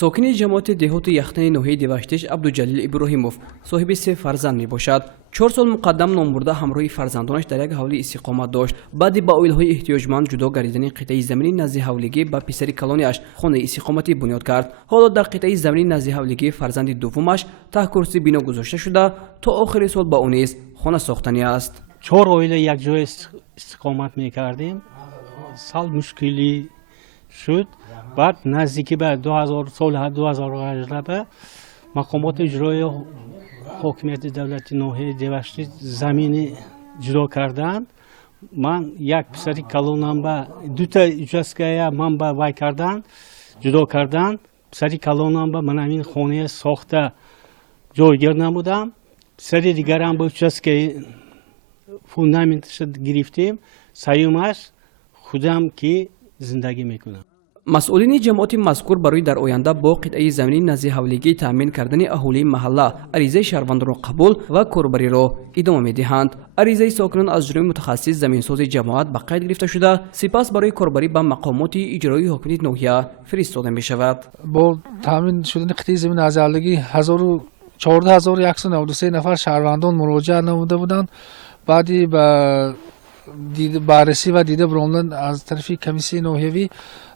ساکن جماعت دهات یختن ناحیه دیوشتش عبدالجلیل ابراهیموف صاحب 3 فرزند می باشد. 4 سال مقدم نامبرده همراه فرزندانش در یک حوله استقامت داشت. بعد با اویل‌های احتیاجمند جدا گردیدن قطعه زمینی نزد حولگی با پسر کلانیش خانه استقامتی بنیاد کرد. حالا در قطعه زمینی نزد حولگی فرزند دومش تحت کرسی بنا گذاشته شده تا آخر سال با اون نیز خانه ساختنی است. 4 اویل یک جای استقامت می‌کردیم. سال مشکلی شد. بعد نزدیکی به 2000 سال 2018 مقامات اجرایی حاکمیت دولتی ناحیه دیوشتی زمین جدا کردند. من یک پسری کلانم با دو تا اجازه من با وای کردند جدا کردند. پسری کلانم با من همین خانه ساخته جایگیر نمودم. پسری دیگرم با اجازه فوندامنتش گرفتیم. سیومش خودم که زندگی میکنم. مسئولین جماعت مذکور برای در آینده با قطعه زمینی نزد حولگی تامین کردن اهالی محله عریضه شهروندان را قبول و کاربری را ادامه می‌دهند. عریضه ساکنان از جانب متخصص زمینساز جماعت به قید گرفته شده، سپس برای کاربری به مقامات اجرایی حکومت ناحیه فرستاده می‌شود. با تامین شدن قطعه زمین نزد حولگی 14193 نفر شهروندان مراجعه نموده بودند. بعدی به بررسی و دیده براندن از طرف کمیسیون ناحیوی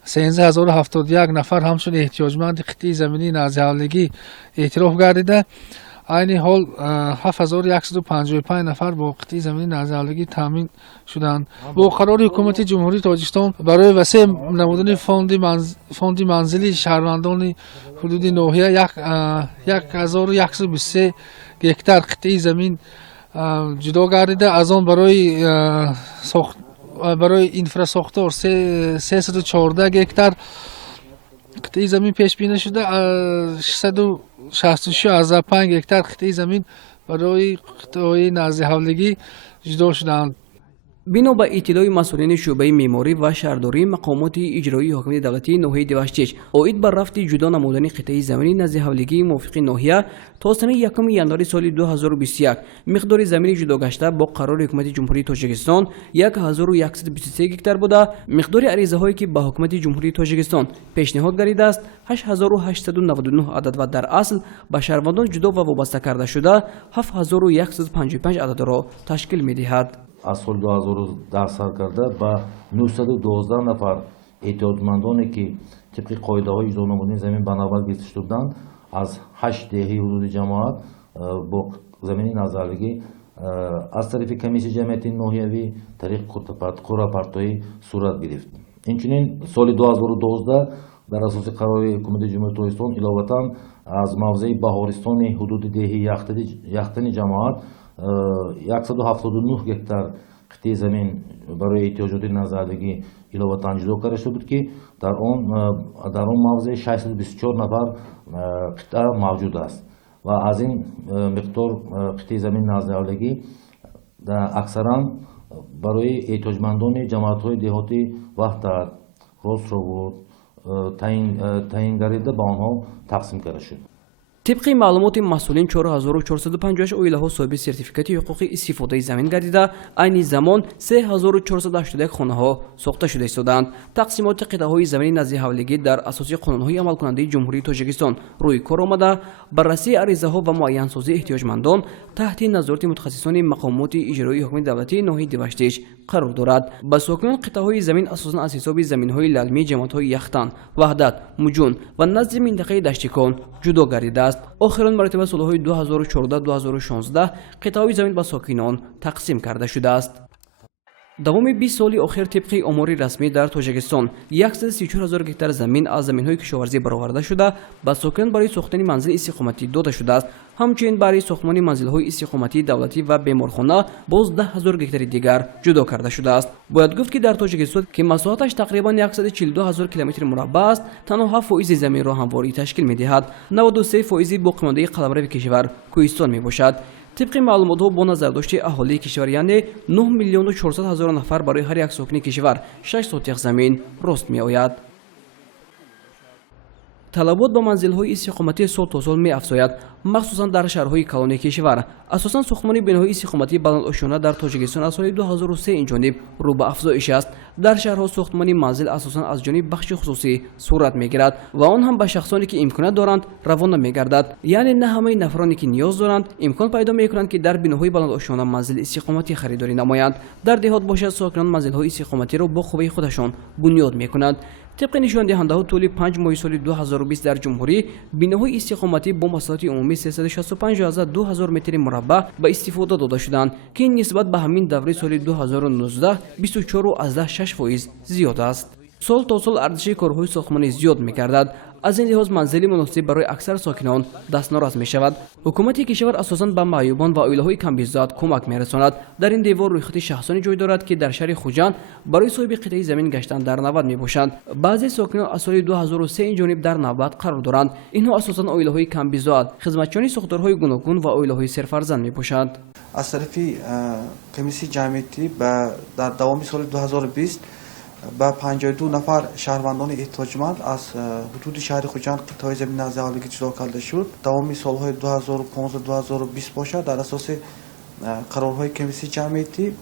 13071 نفر همچون احتیاجمند قطعه زمینی نزد حولگی اعتراف گردیده. عین حال 7155 نفر با قطعه زمینی نزد حولگی تامین شدند. با قرار حکومت جمهوری تاجیکستان برای وسیع نمودن فوند منزلی شهروندان حدود ناحیه 1123 هکتار قطعه زمین جدا گردیده. از آن برای اینفراساختور 314 هکتار قطعه زمین پیش بینی شده. 665 هکتار قطعه زمین برای قطعه نزد حولگی جدا شدند. بنا به اطلاع مسئولین شعبه معماری و شهرداری مقامات اجرایی حکومت دولتی ناحیه دیوشتش اوید بر رفت جدا نمودن قطعه زمینی نزد حولگی موافق ناحیه تا سال 1 ژانویه سال 2021 مقدار زمین جدا گشته با قرار حکومت جمهوری تاجیکستان 1123 هکتار بوده. مقدار عریضه هایی که به حکومت جمهوری تاجیکستان پیشنهاد گردیده است 8899 عدد و در اصل به شهروندان جدا و وابسته کرده شده 7155 عدد را تشکیل می‌دهد. از سال 2010 سر کرده با 912 نفر احتیاجمندانی که طبق قاعده های اجرا نمودن زمین به نوبت گرفته بودند از 8 دهه حدود جماعت با زمین نزد حولگی از طرف کمیسیون جمعیت ناحیوی طریق کورپارتوی صورت گرفت. اینچنین سال 2012 در اساس قرار حکومت جمهوری تاجیکستان علاوه از موضع بهارستان حدود دهه یختن جماعت 179 هکتار قطعه زمین برای احتیاجات نزد حولگی علاوه جدا کرده شده بود که در آن موضع 624 نفر قطعه موجود است و از این مقدار قطعه زمین نزد حولگی اکثرا برای احتیاجمندان جماعت‌های دهاتی وحدت، راست‌روبود تعیین گردیده به آنها تقسیم کرده شد. طبق معلومات مسئولین 4458 اویله‌ها صاحب سرتیفیکات حقوق استفاده زمین گردیده، عین زمان 3481 خانه‌ها ساخته شده ایستادند. تقسیمات قطعه‌های زمین نزد حولگی در اساس قانون‌های عمل کننده جمهوری تاجیکستان روی کار آمده. بررسی عریضه‌ها و معین سازی احتیاجمندان تحت نظارت متخصصان مقامات اجرایی حکومت دولتی ناحیه دیوشتش قرار دارد. با ساکنان قطعه‌های زمین اساساً از حساب زمین‌های للمی جماعت‌های یختن، وحدت، مجون و نزد منطقه دشتیکان جدا گردیده است. آخرین مرتبه سالهای 2014-2016 قطعه‌های زمین به ساکنان تقسیم کرده شده است. دوام 20 سال آخر طبق آمار رسمی در تاجیکستان 134,000 هکتار زمین از زمین‌های کشاورزی برآورده شده به ساکنان برای ساختن منزل استقامتی داده شده است. همچنین برای ساختمان منزل‌های استقامتی دولتی و بیمارخانه باز 10,000 هکتار دیگر جدا کرده شده است. باید گفت که در تاجیکستان که مساحتش تقریبا 142,000 کیلومتر مربع است، تنها 7% زمین را همواری تشکیل می‌دهد. 93% باقی مانده قلمرو کشور کوهستان میباشد. طبق معلومات ها با نظرداشت اهالی کشور یعنی 9,400,000 نفر برای هر یک ساکن کشور 6 سوتیق زمین راست می آید. طلبات با منزل‌های استقامتی سال تا سال مеафзояд махсусан дар шаҳрҳои калони кишвар. асосан сохтмони биноҳои истиқоматии баландошёна дар Тоҷикистон аз соли 2003 инҷониб рӯ ба афзоиш аст. дар шаҳрҳо сохтмони манзил асосан аз ҷониби бахши хусусӣ сурат мегирад ва он ҳам ба шахсоне ки имконият доранд равона мегардад. яъне на ҳамаи нафароне ки ниёз доранд имкон пайдо мекунанд ки дар биноҳои баландошёна манзил истиқоматӣ харидорӣ намоянд. дар деҳот бошад сокинон манзилҳои истиқоматиро бо хубаи худашон бунёд мекунанд. طبق نشاندهنده طول 5 ماه سال 2020 در جمهوری بیناهای استقامتی با مساحت عمومی 365,000 متر مربع به استفاده داده شدند که این نسبت به همین دوره سال 2019 24.6% زیاد است. سال تا سال ارزش کارهای ساختمانی زیاد می‌گردد. از این لحاظ منزلی مناسب برای اکثر ساکنان دستنارس می‌شود. حکومت کشور اساساً به معیوبان و عائله‌های کم‌بیزاد کمک می‌رساند. در این دیوار رویخط شخصانی جای دارد که در شهر خوجند برای صاحب قطعه زمین گشتن در نوبت می‌باشند. بعضی ساکنان از سال 2003 اینجانب در نوبت قرار دارند. اینها اساساً عائله‌های کم‌بیزاد، خدمتچیان ساختارهای گوناگون و عائله‌های سرفرزند می‌باشند. از طرف کمیسیون جمعیتی در دوام سال 2020 با 52 نفر شهروندان احتیاجمند از حدود شهر خوجند قطعه زمین از اهالی جدا کرده شد. دوام سالهای 2015-2020 باشد. در اساس قرارهای کمیسیون جمعیتی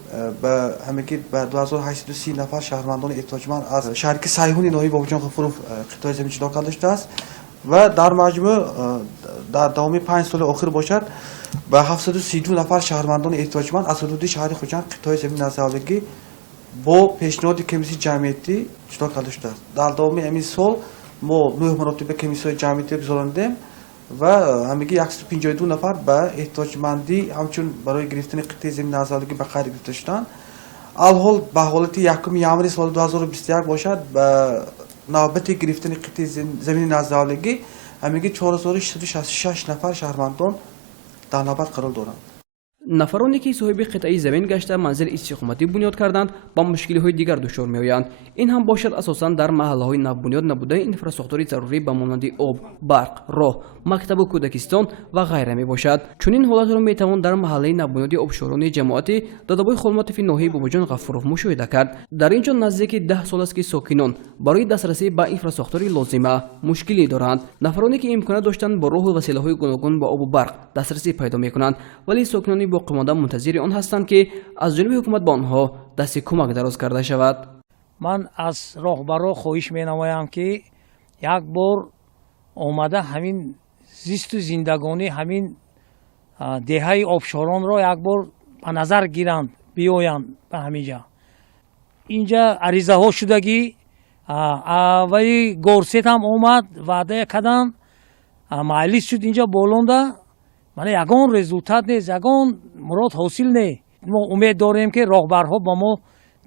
به همگی به 2830 نفر شهروندان احتیاجمند از شهری که سایحون ناحیه بابجان غفورov قطعه زمین جدا کرده شده است و در مجموع در دوام 5 سال اخیر باشد به 732 نفر شهروندان احتیاجمند از حدود شهر خوجند قطعه زمین از اهالی با پیشنهاد کمیسیون جمعیتی جدا کرده شده است. در دوام این سال ما 9 مرتبه کمیسیون جمعیتی گذراندیم و همگی 152 نفر به احتیاجمندی همچون برای گرفتن قطعه زمین آزادگی به خرید گرفته شدند. الحال به حالت 1 ژانویه سال 2021 باشد به نوبت گرفتن قطعه زمین آزادگی همگی 4666 نفر شهروندان در نوبت قرار دارند. نفرانی که صاحب قطعه زمین گشته منزل استقامتی بنیاد کردند با مشکل‌های دیگر دچار می‌آیند. این هم باشد اساساً در محله‌های نابنیاد نبوده اینفراستراکچور ضروری به مانند آب، برق، راه، مکتب و کودکستان و غیره میباشد. چون این حالت را میتوان در محله نابنیاد آبشارانی جماعتی دادابای خلمات فی ناحیه بابجان غفورov مشاهده کرد. در اینجا نزدیک 10 سال است که ساکنان برای دسترسی به اینفراستراکچور لازمه مشکلی دارند. نفرانی که امکانات داشتند با راه و وسیله‌های گوناگون با آب و برق دسترسی پیدا می‌کنند، ولی ساکنان باقی مانده منتظر آن هستند که از جانب حکومت به آنها دست کمک دراز کرده شود. من از راهبرا خواهش می‌نمایم که یک بار آمده همین زیست و زندگانی همین دهه آبشاران را یک بار به نظر گیرند، بیایند به همینجا. اینجا عریضه ها شدگی ولی گورسیت هم آمد وعده کردن معلیس شد اینجا بولونده. من یگان رزولتات نیست، یگان مراد حاصل نیست. ما امید داریم که راهبرها با ما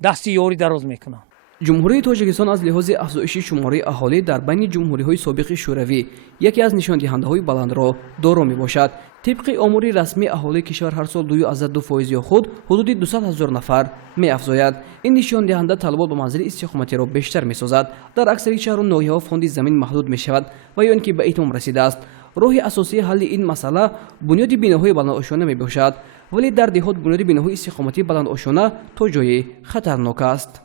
دست یاری دراز میکنند. جمهوری تاجیکستان از لحاظ افزایش شماره اهالی در بین جمهوری‌های سابق شوروی یکی از نشاندهنده‌های بلند را دارا میباشد. طبق آمار رسمی اهالی کشور هر سال 2.2% خود حدود 200,000 نفر می‌افزاید. این نشاندهنده طلبات به منزل استقامتی را بیشتر می‌سازد. در اکثر شهر و ناحیه‌ها فوند زمین محدود می‌شود و یا اینکه به اتمام رسیده است. راه اساسی حل این مسئله بنیاد بیناهای بلنداشانه میباشد، ولی در دهات بنیاد بیناهای استقامتی بلنداشانه تا جایی خطرناک است.